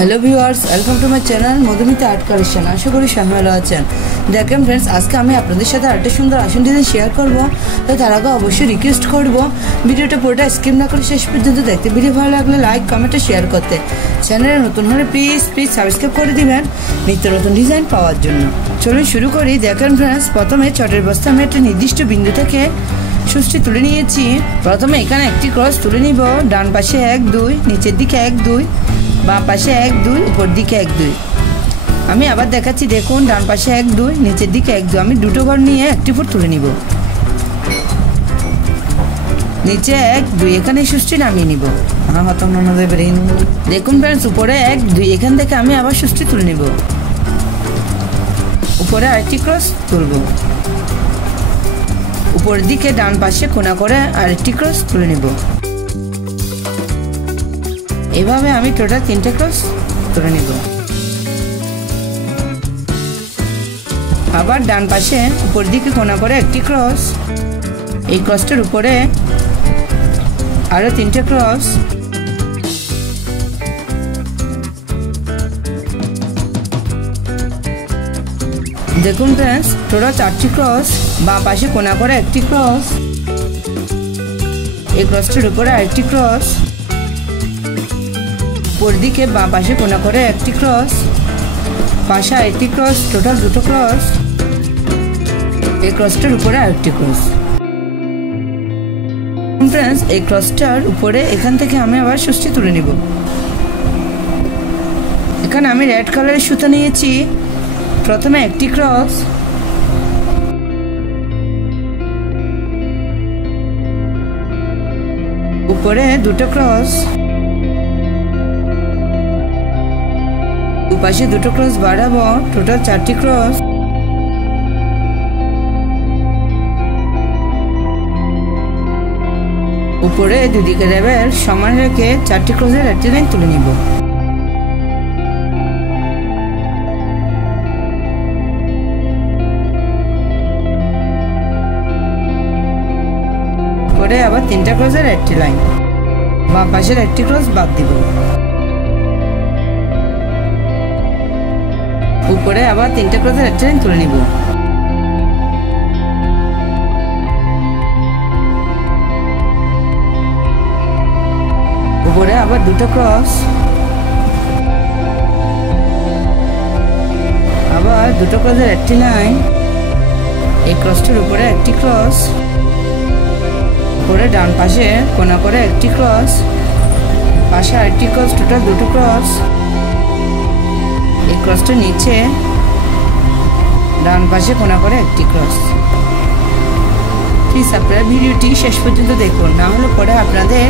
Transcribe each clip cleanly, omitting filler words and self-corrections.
Hello viewers, welcome to my channel Madhumita art collection. আশা করি সবাই ভালো আছেন। দেখেন ফ্রেন্ডস, আজকে আমি আপনাদের সাথে আরেকটা সুন্দর আসন ডিজাইন শেয়ার করব। তো তার আগে অবশ্যই রিকোয়েস্ট করব ভিডিওটা পুরোটা স্কিপ না করে শেষ পর্যন্ত দেখতে। ভিডিও ভালো লাগলে লাইক কমেন্ট শেয়ার করতে, চ্যানেলে নতুন হলে প্লিজ সাবস্ক্রাইব করে দিবেন নিত্য নতুন ডিজাইন পাওয়ার জন্য। চলুন শুরু করি। দেখেন ফ্রেন্ডস, প্রথমে চটের বস্তা আমি একটা নির্দিষ্ট বিন্দু থেকে সুষ্টি তুলে নিয়েছি। প্রথমে এখানে একটি ক্রস তুলে নিব। ডান পাশে 1 2, নিচের দিকে 1 2, বাম পাশে 1 2, উপর দিকে 1 2। আমি আবার দেখাচ্ছি, দেখুন ডান পাশে 1 2, নিচের দিকে 1 2। আমি দুটো ঘর নিয়ে একটি ফুট তুলে নিব। নিচে 1 2, এখানে সুষ্টি নামিয়ে নিব। দেখুন ফ্রেন্ডস, উপরে 1 2, এখান থেকে আমি আবার সুষ্টি তুলে নিব। উপরে আরেকটি ক্রস তুলব। উপর দিকে ডান পাশে কোণা করে আরেকটি ক্রস তুলে নিব। এভাবে আমি টোটাল 3টে ক্রস তুলে নিব। আবার ডান পাশে উপর দিকে কোণা করে একটি ক্রস, এই ক্রসটার উপরে আরো 3টে ক্রস। দেখুন ফ্রেন্ডস, টোটাল 4টি ক্রস। বাম পাশে কোণা করে একটি ক্রস, এই ক্রসটার উপরে আরেকটি ক্রস। উপর দিকে বাম পাশে কোণা করে একটি ক্রস, পাশে আরেকটি ক্রস, টোটাল 2টো ক্রস। এই ক্রসটার উপরে আরেকটি ক্রস। ফ্রেন্ডস, এই ক্রসটার উপরে এখান থেকে আমি আবার সুষ্টি তুলে নিব। এখানে আমি রেড কালারের সুতা নিয়েছি। প্রথমে একটি ক্রস, উপরে 2টো ক্রস, দুপাশে 2টো ক্রস বাড়াবো, টোটাল 4টি ক্রস। উপরে দুদিকে লেভেল সমান রেখে 4টি ক্রসের একটি লাইন তুলে নিব। পরে আবার 3টা ক্রসের একটি লাইন, বাম পাশের একটি ক্রস বাদ দিব। উপরে আবার 3টা ক্রসের একটা লাইন তুলে নিব। উপরে আবার 2টো ক্রস, আবার 2টো ক্রসের একটি লাইন, এই ক্রসটার উপরে একটি ক্রস। উপরে ডান পাশে কোণা করে একটি ক্রস, পাশে আরেকটি ক্রস, টোটাল 2টো ক্রস। এই ক্রসটার নিচে ডান পাশে কোণা করে একটি ক্রস। প্লিজ আপনারা ভিডিওটি শেষ পর্যন্ত দেখুন, না হলে পরে আপনাদের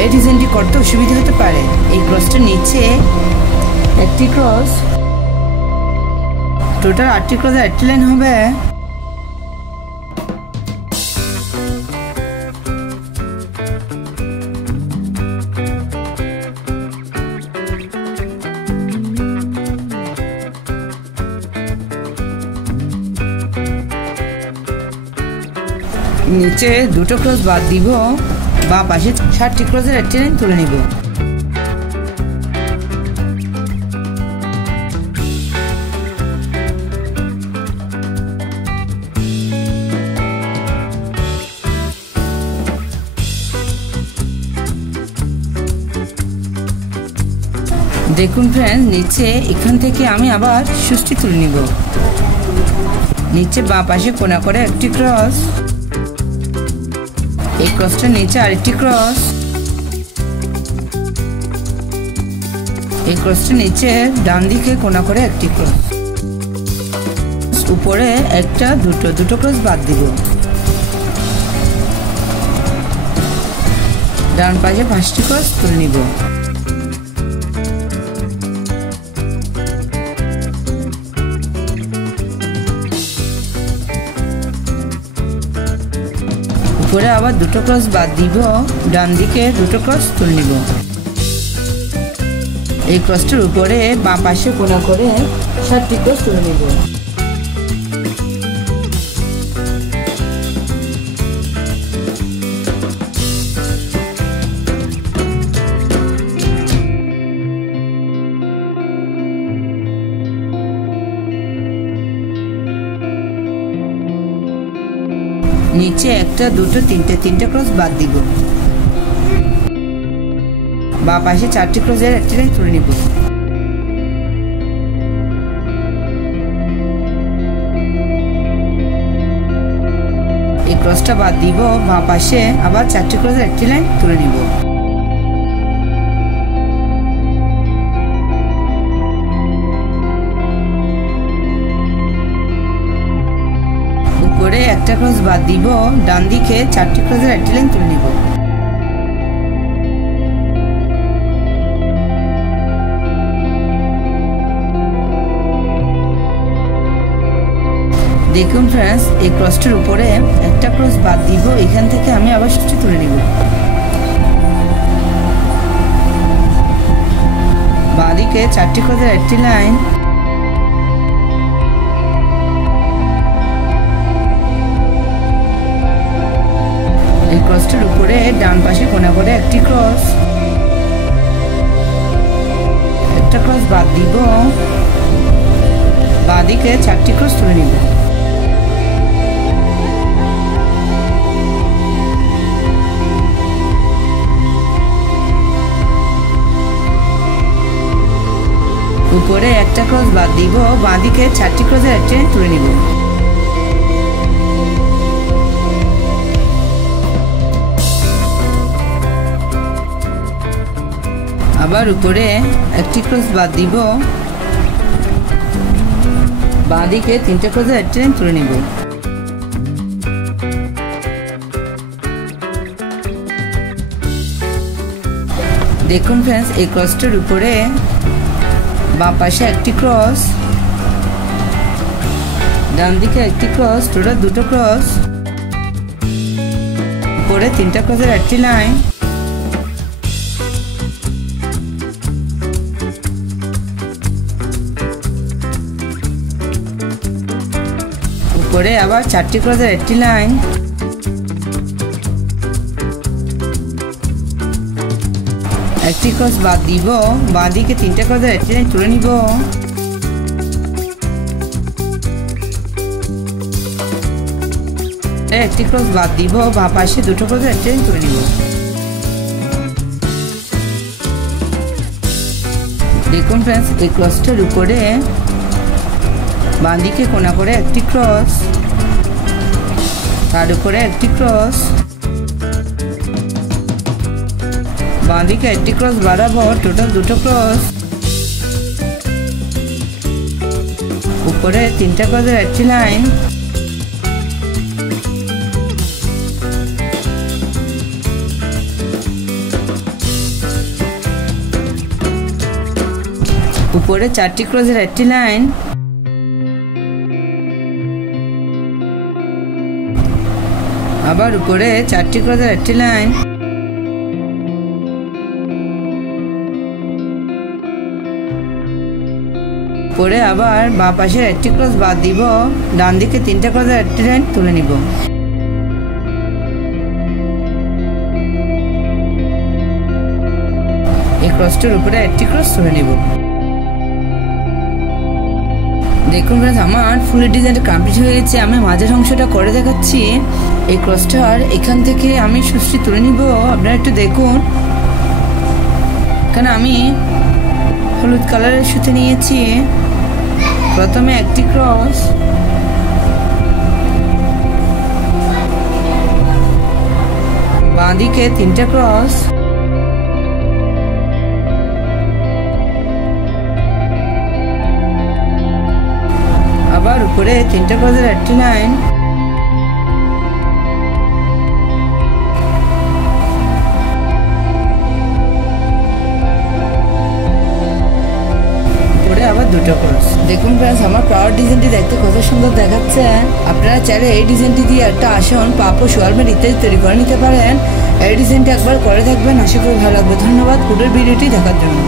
এই ডিজাইনটি করতে অসুবিধা হতে পারে। এই ক্রসটার নিচে একটি ক্রস, টোটাল 8টি ক্রসের একটি লাইন হবে। নিচে 2টো ক্রস বাদ দিব। বাম পাশে 7টি ক্রসের একটি লাইন তুলে নিব। দেখুন ফ্রেন্ডস, নিচে এখান থেকে আমি আবার সুষ্টি তুলে নিব। নিচে বাম পাশে কোণা করে একটি ক্রস, এই ক্রসটার নিচে আরেকটি ক্রস, এই ক্রসটার নিচে ডান দিকে কোণা করে একটি ক্রস। উপরে একটা 2টো ক্রস বাদ দিব। ডান পাশে 5টি ক্রস তুলে নিব। উপরে আবার 2টো ক্রস বাদ দিব। ডান দিকে 2টো ক্রস তুলে নিব। এই ক্রসটার উপরে বাম পাশে কোণা করে 7টি ক্রস তুলে নিব। নিচে একটা দুটো তিনটে ক্রস বাদ দিব। বা পাশে 4টি ক্রসের একটি লাইন তুলে নিব। এই ক্রসটা বাদ দিব, বা পাশে আবার 4টি ক্রসের একটি লাইন তুলে নিব। উপরে একটা ক্রস বাদ দিব, ডান দিকে 4টি ক্রসের একটি লাইন তুলে নিব। দেখুন ফ্রেন্ডস, এই ক্রসটির উপরে একটা ক্রস বাদ দিব, এখান থেকে আমি আবার সুচি তুলে নিব। বাঁদিকে 4টি ক্রসের একটি লাইন, এই ক্রসটির উপরে ডান পাশে কোণা করে একটি ক্রস, একটা ক্রস বাদ দিব, বাঁদিকে 4টি ক্রস তুলে নিব। উপরে একটা ক্রস বাদ দিব, বাঁদিকে 4টি ক্রসের একটি লাইন তুলে নিব। আবার উপরে একটি ক্রস বাদ দিব, বাঁদিকে 3টে ক্রসের একটি লাইন তুলে নিব। দেখুন ফ্রেন্ডস, এই ক্রসটির উপরে বাঁ পাশে একটি ক্রস, ডান দিকে একটি ক্রস, টোটাল 2টো ক্রস, উপরে 3টা ক্রসের একটি লাইন, উপরে আবার 4টি ক্রসের একটি লাইন, একটি ক্রস বাদ দিব, বাঁদিকে 3টে ক্রসের একটি লাইন তুলে নিব। একটি ক্রস বাদ দিব, বাঁ পাশে 2টো ক্রসের একটি লাইন তুলে নিব। দেখুন ফ্রেন্ডস, এই ক্রসটার উপরে বাঁদিকে কোণা করে একটি ক্রস, তার উপরে একটি ক্রস, বাঁদিকে একটি ক্রস বাড়াবো, টোটাল 2টো ক্রস, উপরে 3টা ক্রসের একটি লাইন, উপরে 4টি ক্রসের একটি লাইন, আবার উপরে 4টি ক্রসের একটি লাইন, পরে আবার বাঁ পাশের একটি ক্রস বাদ দিব, ডান দিকে 3টে ক্রসের একটি লাইন তুলে নিব। এই ক্রসটির উপরে একটি ক্রস তুলে নিব। দেখুন ফ্রেন্ডস, আমার ফুল ডিজাইনটা কমপ্লিট হয়ে গেছে। আমি মাঝের অংশটা করে দেখাচ্ছি। এই ক্রসটার এখান থেকে আমি সুচি তুলে নিব। আপনারা একটু দেখুন, কারণ আমি হলুদ কালারের সুতো নিয়েছি। প্রথমে একটি ক্রস, বাঁদিকে 3টে ক্রস, আবার উপরে 3টে ক্রসের একটি লাইন, আবার 2টো ক্রস। দেখুন ফ্রেন্ডস, আমার ফ্লাওয়ার ডিজাইনটি দেখতে কত সুন্দর দেখাচ্ছে। আপনারা চাইলে এই ডিজাইনটি দিয়ে একটা আসন, পাপো, শোয়ারমেট ইত্যাদি তৈরি করে নিতে পারেন। এই ডিজাইনটি একবার করে দেখবেন, আশা করি ভালো লাগবে। ধন্যবাদ পুরো ভিডিওটি দেখার জন্য।